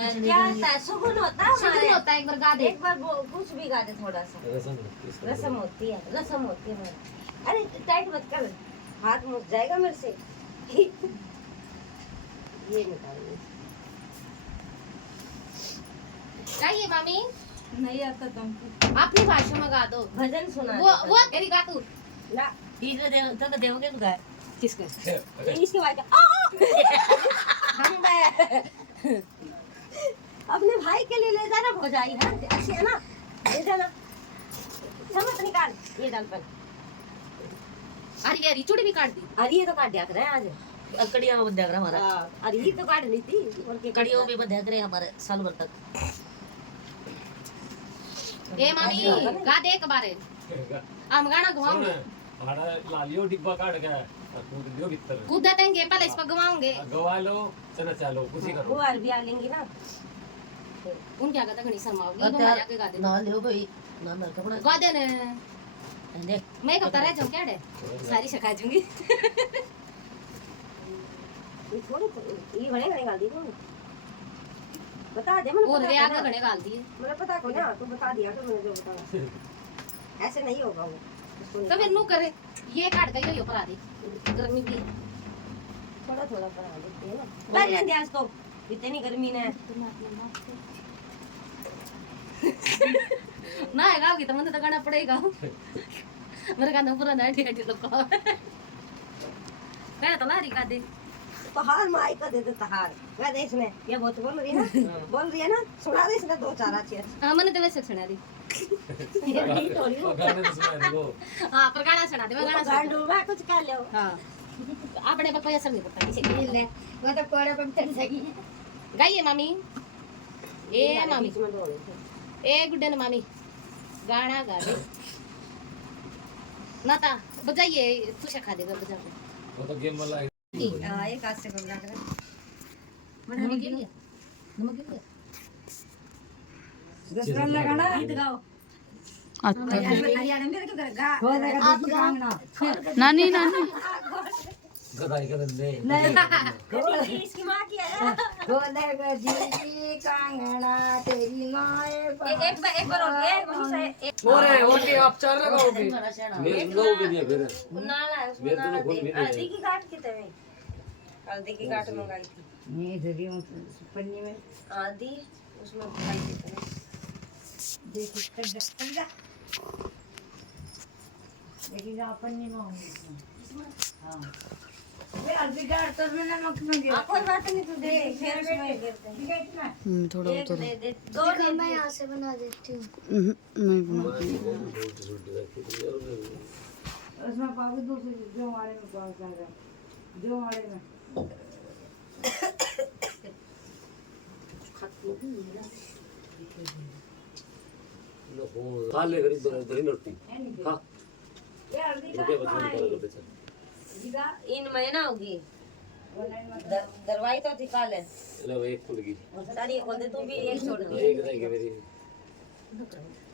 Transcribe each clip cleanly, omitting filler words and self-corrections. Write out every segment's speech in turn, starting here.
क्या होता है? सुकून होता है हमारे। सुकून होता है, एक बार गा दे। एक बार वो कुछ भी गा दे थोड़ा सा। रस्म होती है, रस्म होती है हमारी। अरे टाइट मत कर, हाथ मुझ जाएगा मेरे से। ये निकालिए। गाइए मामी। नहीं आता तुमको। अपनी भाषा में गा दो। भजन सुना। वो तेरी गा तू। ना तो देवोगे गाय किसके? इसके भाई का। हम अपने भाई के लिए ले जाना भौजाई है, अच्छी है ना, ले जाना। समझ निकाल, ये डाल पर। अरे यार चूड़ी भी काट दी। अरे ये तो काट दिया करे आज। कड़िया में बंधा करे हमारा। अरे ये तो काट ली थी, और के कड़ियों में बंधा करे हमारे साल भर तक। ए मामी गा दे एक बारे। हम गाना गवाऊंगे। भाड़ा लालियो डिब्बा काट गया कूद लियो भीतर कूदा देंगे पहले इस पर गवाऊंगे। गवा लो चलो चलो कुछ ही वो करो और भी आ लेंगी ना। उन क्या कहता घणी शर्माओगी। तो मजा के गा दे ना लियो भाई ना मेरे कपड़ा गा दे ने। देख मैं कब तरह जाऊं क्या डे सारी सिखा दूंगी। ये थोड़ी ये बड़े बड़े गाल दी तू। बता दे, मैंने और वे पता आगे था ना। घणे गाल दिए। मुझे पता को ना, तू बता दिया तो मैंने जो बताया। ऐसे नहीं होगा वो। इसको तो फिर नु करे ये काट के यो परा दे। गर्मी भी थोड़ा थोड़ा पढ़ा देते हैं ना। बैठ जाते आज तो इतनी गर्मी ने। ना है गाओगी तो मुझे तो गाना पड़ेगा। मेरे गाना पूरा नाटी नाटी लोग का कहना तो लारी गा दे। तहार माई का दे दे तहार। मैं दे इसने ये बहुत बोल रही है ना, बोल रही है ना, सुना दे इसने दो चार अच्छे। हां मैंने तो वैसे सुना दी। ये नहीं थोड़ी हो। गाने तो सुना दो हां पर गाना सुना दे। मैं गाना सुना गांडू में कुछ कर लो। हां आपने पर कोई असर नहीं पड़ता किसी के लिए। मैं तो कोड़े पे चढ़ सकी। गाइए मामी। ए मामी बीच में दो रहे थे। ए गुड्डन मामी गाना गा दे। नाता बजाइए तू सिखा देगा बजा के। वो तो गेम वाला है हां एक हाथ से बजा कर। नमक गिर गया। नमक गिर गया। दूसरा लगाना गीत गाओ। अच्छा हरियाणा में क्यों कर गा? आप गाओ। नानी नानी गदाई कर दे नहीं इसकी मां की है। गोले गजी कांगना तेरी मां एक बार और एक ओरे ओके आप चार लगाओगे मैं लोगे नहीं फिर नाला है उसमें मेरे तो नाला खून भी दे। नहीं है। हल्दी की गांठ कितने में? हल्दी की गांठ मंगाई थी। ये धरी पन्नी में आधी उसमें मंगाई थी। देखिए कंजा देखिए पन्नी में होंगे। हाँ वे अर्धी गाड़ तो मैंने नमक में गिरा। कोई बात नहीं, तू दे फिर उसमें गिरते हैं। ठीक है इतना थोड़ा एक दे दे, दो दे। मैं यहाँ से बना देती हूँ। नहीं बना उसमें पाओगे दूसरे जो वाले में पाओ जाएगा जो वाले में खा ले गरीब दही रोटी खा ये अर्धी रुपए गाड़ बचा पाए निकाल कर इन महीना होगी। दरवाई तो थी काले। ले वो एक खुल गई सारी खोल दे, तू भी एक छोड़ दे। एक रहेगी मेरी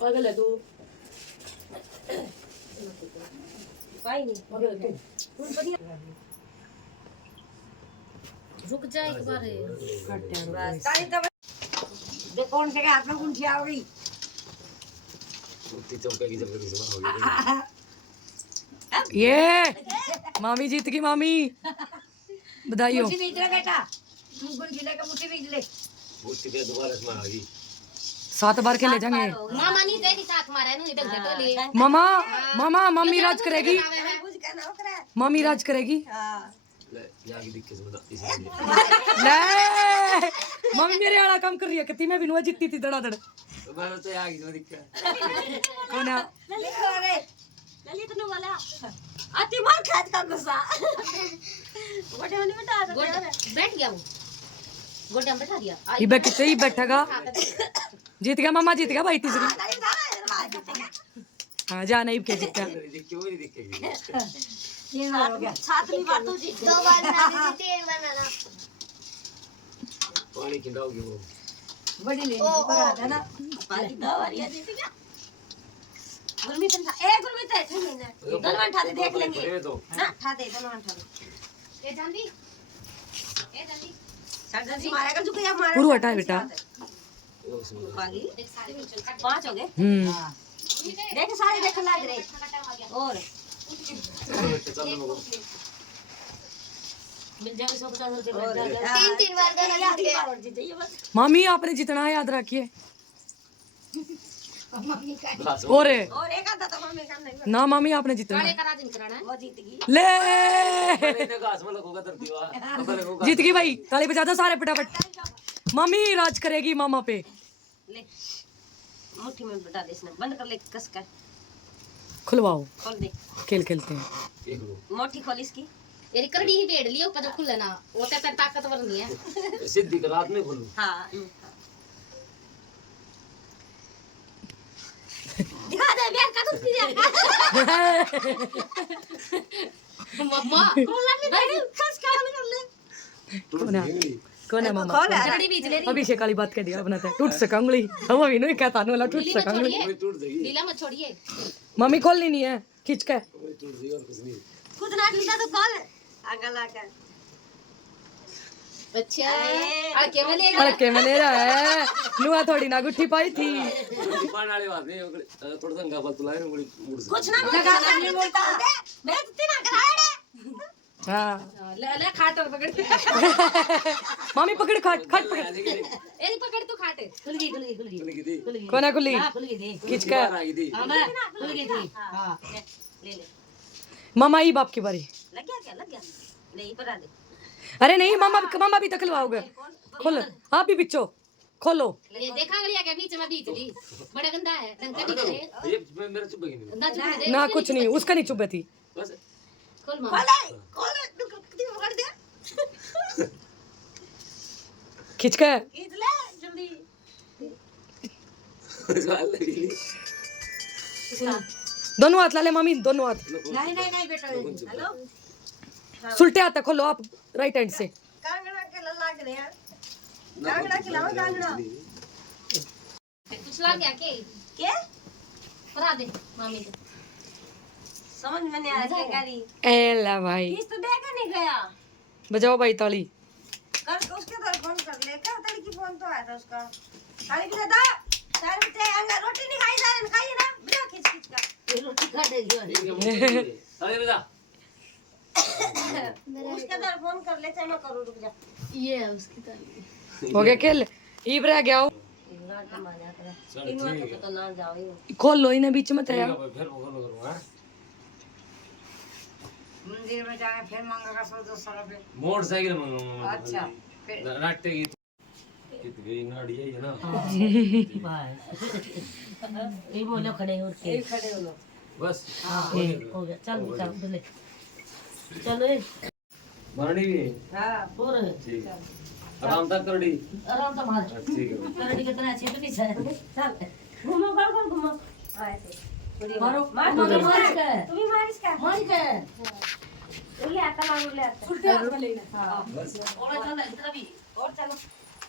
पागल है तू पाई नहीं तू बढ़िया रुक जा एक बार। बस सारी तो देख कौन से हाथ में गुंठी आ गई। मुट्ठी चौका की जगह से हो गई ये मामी जीत गई मामी बधाई हो। मुट्ठी बीच ले बेटा तू गुंठी लेकर मुट्ठी बीच ले। मुट्ठी पे दोबारा इसमें आ गई 7 बार खेले जाएंगे। मामा नहीं तेरी साथ मारा है नहीं इधर से तो ले। मामा मामा मम्मी राज करेगी। कुछ कहना होता है। मम्मी राज करेगी। हां ले यहाँ की दिख के समझा इसलिए ले मम्मी मेरे वाला काम कर रही है कितनी मैं भी जीतती थी धड़ाधड़। मैं तो यहाँ की जो दिख के कौन है ललित रे ललित ने बोला अति मार खात का गुस्सा। गोटे में बैठा था बैठ गया वो गोटे में बैठा दिया। ये कितने ही बैठेगा। जीत गया मामा जीत गया भाई तीसरी। हाँ जा नहीं के जीत गया। दिख के वो नहीं दिखेगी ये हो गया सातवीं बार तो जीत 2 बार ना जीते, एक बार ना। पानी खिलाओगी वो बड़ी लेनी पर आ जाना बाकी 2 बार ये जीत गया। गुरमीत ए गुरमीत है ठीक है। दोनों उठा दे देख लेंगे ये तो ना, उठा दे दोनों उठा दे। ए जानवी पूरा हटा है बेटा। पांच हो गए। देख सारे देख लग रहे और मिल जाएगा 150 रुपये। 3 बार गाना गा दिया। मामी आपने जितना है याद रखिए। और एक आता तो मम्मी का नहीं ना मामी आपने जितना काले का राजन कराना है। वो जीत गई। ले इतने घास में लगोगा धरती वा अब लगोगा जीत गई भाई। ताली बजा दो सारे फटाफट। मामी राज करेगी मामा पे। ले मुट्ठी में बता दे इसने बंद कर ले कस कर खुलवाओ खोल दे खेल खेलते हैं। देख लो मोटी खोल इसकी ये करड़ी ही पेड़ लियो ऊपर खुलना ना वो तो ताकतवर नहीं है। सिद्धि का रात में खोलू हां दिखा दे यार का दूध पी जा मम्मा खोला नहीं दे कस कर ले कौन है मामा? खोल करड़ी बीच ले रही अभिषेक वाली बात कर दिया अपना तो टूट सका उंगली। हम अभी नहीं कहता वाला टूट लीला सका मत उंगली। छोड़िए टूट जाएगी लीला मत छोड़िए। मम्मी खोलनी नहीं है खींच के। टूट जाएगी और कुछ नहीं खुद ना लीला तो खोल आगे लाकर अच्छा अड़के में ले हल्के में ले रहा है नुआ थोड़ी ना गुट्ठी पाई थी। पानी वाली बात नहीं थोड़ा सा गपल तुलाए ना मुड़ी मुड़ से कुछ ना लगा नहीं बोलता बेइज्जती ना कराए हाँ ले ले खाट और पकड़ मामी पकड़ खाट खाट पकड़। एरी पकड़ तू खाट खुल गई खुल गई खुल गई खुल गई थी कौन है खुली हाँ खुल गई थी। खींच के। बाहर आ गई थी हाँ मैं खुल गई थी। हाँ ले ले मामा ही बाप की बारी। लग गया क्या लग गया ले पर आ दे अरे नहीं मामा मामा भी तकलवाओगे। खोलो आप भी बिचो खोलो। ये देखा गलिया के बीच में बीच ली बड़ा गंदा है ढंग का बीच है ये मेरा चुप गई ना चुप दे ना कुछ नहीं उसका नहीं चुप थी। बस खोल मां खोल कितनी पकड़ दे खींच के खींच ले जल्दी गाल लगी दोनों हाथ ला ले मामी दोनों हाथ। नहीं बेटा हेलो सुलटे हाथ खोलो आप राइट हैंड से। कांगड़ा के लग रहे हैं कांगड़ा खिलाओ कांगड़ा कुछ ला गया के फरा दे मामी को समझ में नहीं आया क्या करी एला भाई किस तो देखा नहीं गया बजाओ भाई ताली। कर उसके तो फोन कर ले क्या तड़ी की फोन तो आया था उसका ताली भी दादा सारे ते अंगा रोटी नहीं खाई सारे खाइए ना बिना खींच खींच का ये रोटी खा देगी। अरे बेटा उसके तो फोन कर ले चाहे मैं करूं रुक जा ये है उसकी ताली हो गया खेल ईब रह गया हो। ना कमाया कर चल इन ठीक तो तो ना जाओ ये खोल लो इन्हें बीच में है तैयार। फिर फोन करूंगा मंदिर में जाने फिर मांगेगा 100-200 रुपए। मोटरसाइकिल मंगाऊंगा अच्छा फिर राटे की कितनी गाड़ी है ये ना भाई ये बोलो खड़े हो के खड़े हो लो। बस हो गया चल चल चले चलो मरनी भी है हाँ और ठीक है आराम तक करड़ी आराम से मार ठीक है करड़ी कितना अच्छी तो नहीं है। चल घूमो गोल घूमो ऐसे मारो मार मार के तू भी मार इसका मार के ले आता मार ले आता उल्टे हाथ में लेना। हां और चल इधर भी और चलो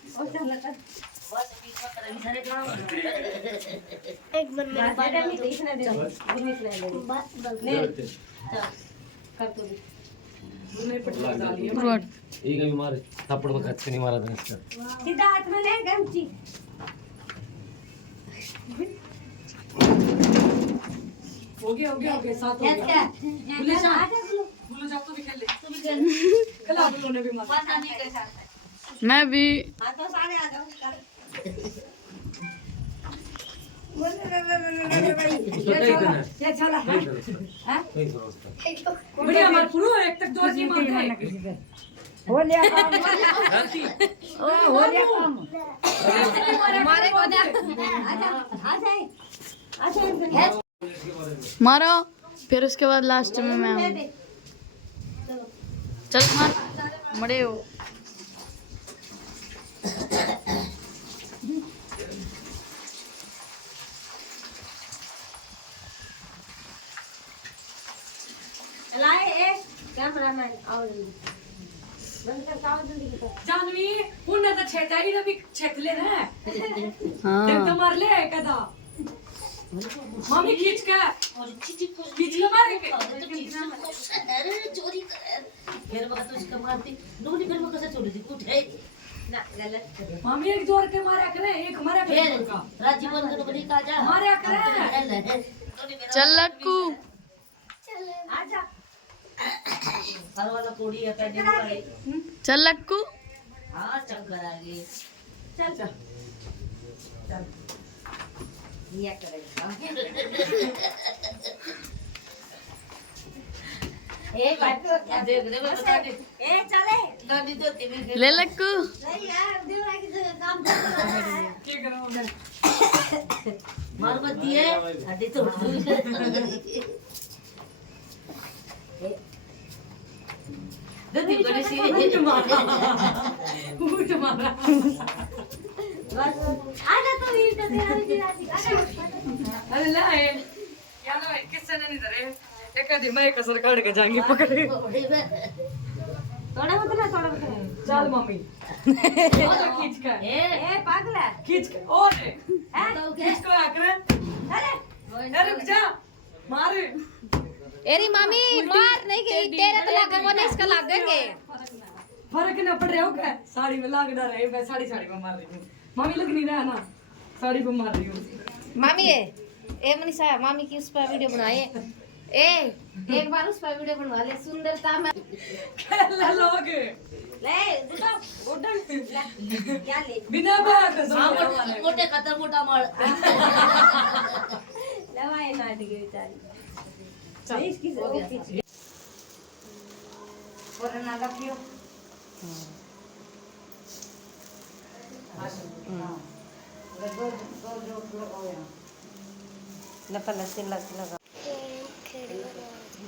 बस बीच में करेंगे सारे काम एक बार मेरे बात नहीं देखना दे घूमिस ले ले कर तू भी एक अभी मारे थप्पड़ में खच नहीं मारा था इसका सीधा हाथ में ले गमची हो गया साथ हो गया। क्या भूले जा तो भी खेल ले खेला आप लोगों ने भी मार। मैं भी हाथों सारे आ जाओ ये चला बढ़िया मार पूरा एक तक दो की मार गए। हो लिया काम हो लिया काम मारे को दे आ जाए मारो फिर उसके बाद लास्ट में मैं आऊं। चल मार मरे हो चलाए ए कैमरामैन आओ जल्दी बंद कर आओ जल्दी कर जानवी उन्हें तो छेटा ही ना भी छेक ले ना हाँ एक तो मार ले कदा मम्मी खींच के मार के चोरी कर फिर बात उसका मारती दूसरी फिर वो कैसे छोड़ी थी कुछ है ना गलत मामी एक जोर के मारा करे, एक मारा करे फिर का राजी बन कर बड़ी का जा मारा करे। चल लट्टू आजा हर वाला कोड़ी है पैडी वाली चल लट्टू हां चक्कर आ गई चल चल ये करेगा ए बात देख रे बता दे ए चले दादी तो तीन ले लट्टू नहीं यार देवरा की काम कर रहा है की करो मार मत दिए हड्डी तोड़ दूंगी दादी बड़ी सी उठ मारा आजा तो ये तो तेरा भी आजा अरे ला है क्या ना किससे नहीं धरे एक आधी मैं कसर काट के जाएंगे पकड़े थोड़ा मत ना चल मम्मी खींच कर ए पागला खींच के और खींच को आकर अरे रुक जा मार एरी मामी मार नहीं गई तेरे तो लगे वो नहीं इसका लगेंगे फर्क ना पड़ रहा हो क्या साड़ी में लाग रहा है मैं साड़ी में मार रही हूँ मम्मी लग नहीं रहा ना साड़ी पे मार रही हूँ मामी ए मनीषा मामी की उस पर वीडियो बनाए एक बार उस पर वीडियो बनवा ले सुंदरता में खेलने लोग ले देखो उड़न क्या ले बिना बात मोटे खतर मोटा मार लवाए ना दिखे बेचारी इसकी से और ना लपियो लपा लस्सी लगा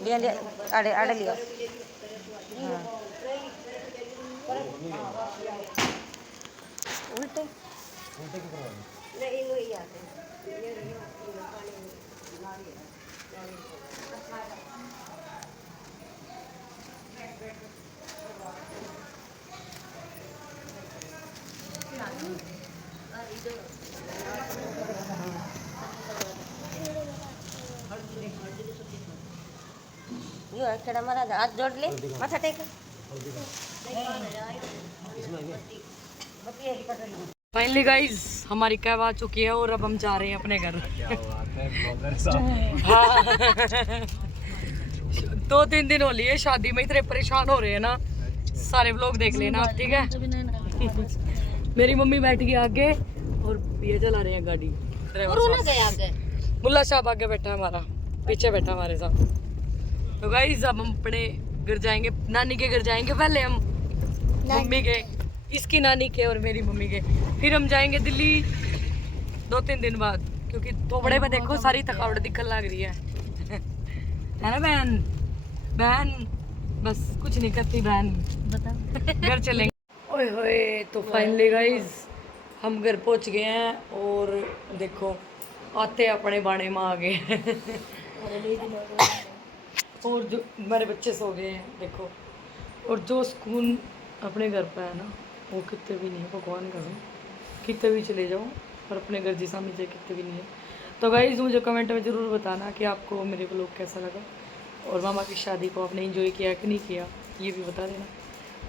लिया लिया आड़े आड़े लिया उल्टे नहीं वही आते यो केड़ा मारा हाथ जोड़ ले माथा टेक फाइनली गाइस हमारी कैब आ चुकी है और अब हम जा रहे हैं अपने घर। हाँ 2-3 दिन हो लिए शादी में, इतने परेशान हो रहे हैं ना, सारे व्लॉग देख लेना आप, ठीक है। मेरी मम्मी बैठ गई आगे और ये चला रहे हैं गाड़ी, ड्राइवर मुल्ला साहब आगे बैठा है, हमारा पीछे बैठा हमारे साथ। तो गाइस अब हम अपने घर जाएंगे, नानी के घर जाएंगे पहले हम, मम्मी के, इसकी नानी के और मेरी मम्मी के, फिर हम जाएंगे दिल्ली 2-3 दिन बाद, क्योंकि थोबड़े में देखो सारी थकावट दिखने लग रही है ना बहन? बहन बस कुछ नहीं करती बहन, बता घर चलेंगे। ओए होए तो फाइनली गाइस हम घर पहुंच गए हैं और देखो आते अपने बाणे में आ गए और जो हमारे बच्चे सो गए हैं देखो, और जो सुकून अपने घर पे है ना वो कितने भी नहीं है, भगवान का कितने भी चले जाओ और अपने घर जैसा मुझे कितने भी नहीं है। तो गाइस मुझे कमेंट में ज़रूर बताना कि आपको मेरे व्लॉग कैसा लगा और मामा की शादी को आपने एंजॉय किया कि नहीं किया, ये भी बता देना।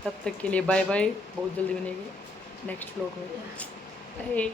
तब तक के लिए बाय बाय, बहुत जल्दी मिलेंगे नेक्स्ट व्लॉग में। बाय।